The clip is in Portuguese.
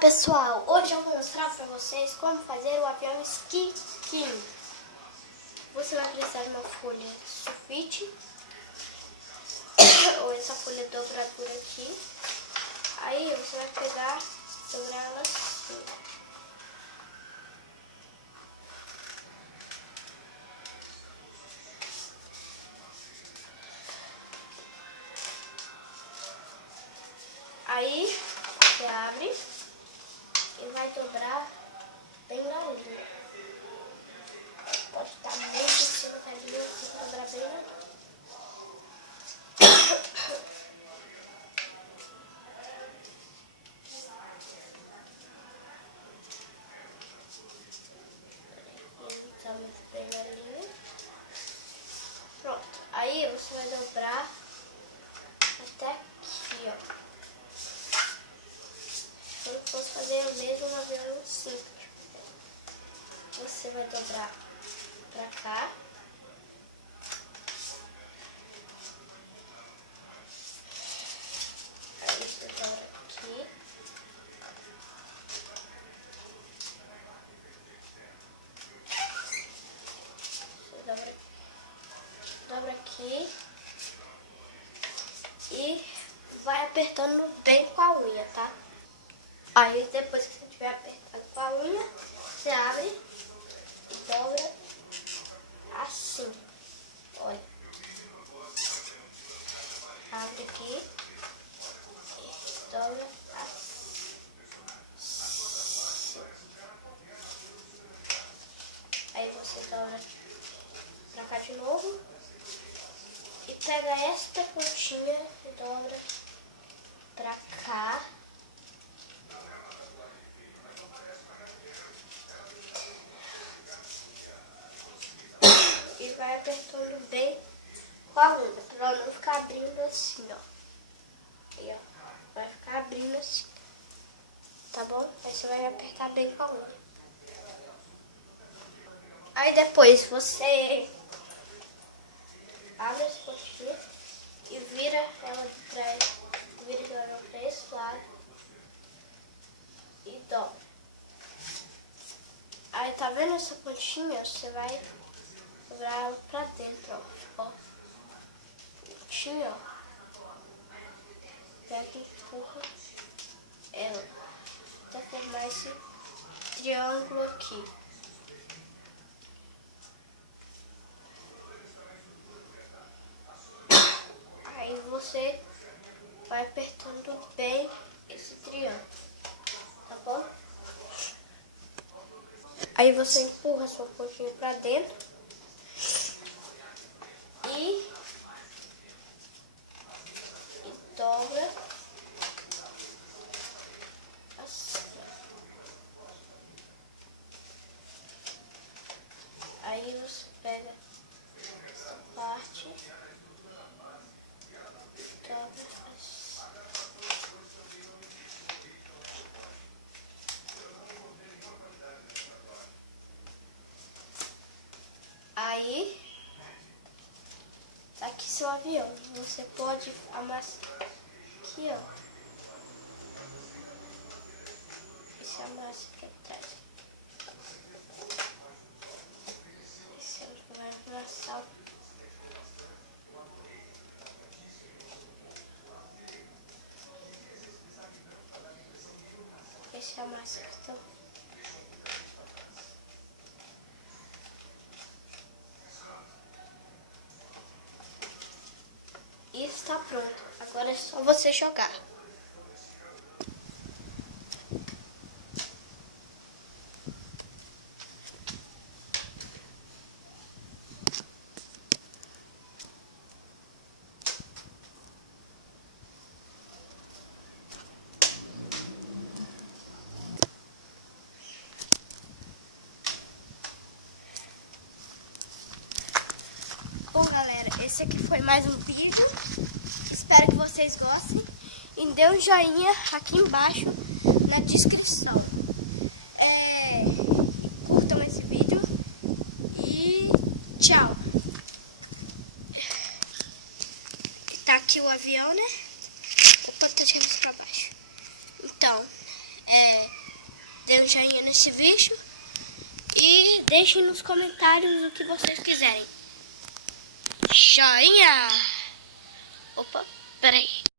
pessoal, hoje eu vou mostrar para vocês como fazer o avião Ski King. Você vai precisar de uma folha sulfite ou essa folha dobradura aqui. Aí você vai pegar, dobrar ela assim. Aí você abre e vai dobrar bem na linha. Pode estar muito em cima da linha, você vai dobrar bem na linha. Bem na linha. Pronto. Aí você vai dobrar até aqui, ó. Se eu fosse fazer o mesmo avião simples, você vai dobrar pra cá. Aí você dobra aqui. Você dobra aqui. E vai apertando bem com a unha, tá? Aí depois que você tiver apertado com a unha, você abre e dobra assim. Olha. Abre aqui e dobra assim. Aí você dobra pra cá de novo. E pega esta pontinha e dobra pra cá. E vai apertando bem com a unha, pra não ficar abrindo assim, ó. Aí, ó. Vai ficar abrindo assim. Tá bom? Aí você vai apertar bem com a unha. Aí depois você abre essa pontinha e vira ela de trás, vira ela para esse lado e dobra. Aí tá vendo essa pontinha? Você vai dobrar ela pra dentro, ó. Pontinha, ó. Pega e empurra ela até formar esse triângulo aqui. Aí você vai apertando bem esse triângulo, tá bom? Aí você empurra a sua pontinha pra dentro e dobra assim. Aí você pega essa parte, dobra assim. Aí, tá aqui seu avião. Você pode amassar aqui, ó. E se amassa pra trás. Esse vai amassar. Esse amassa aqui também. E está pronto. Agora é só você jogar. Bom, galera, esse aqui foi mais um vídeo. Espero que vocês gostem. E dê um joinha aqui embaixo na descrição. Curtam esse vídeo. E tchau. Tá aqui o avião, né? Opa, tá de cabeça pra baixo. Então, um joinha nesse vídeo. E deixem nos comentários o que vocês quiserem. Joinha! Opa, peraí.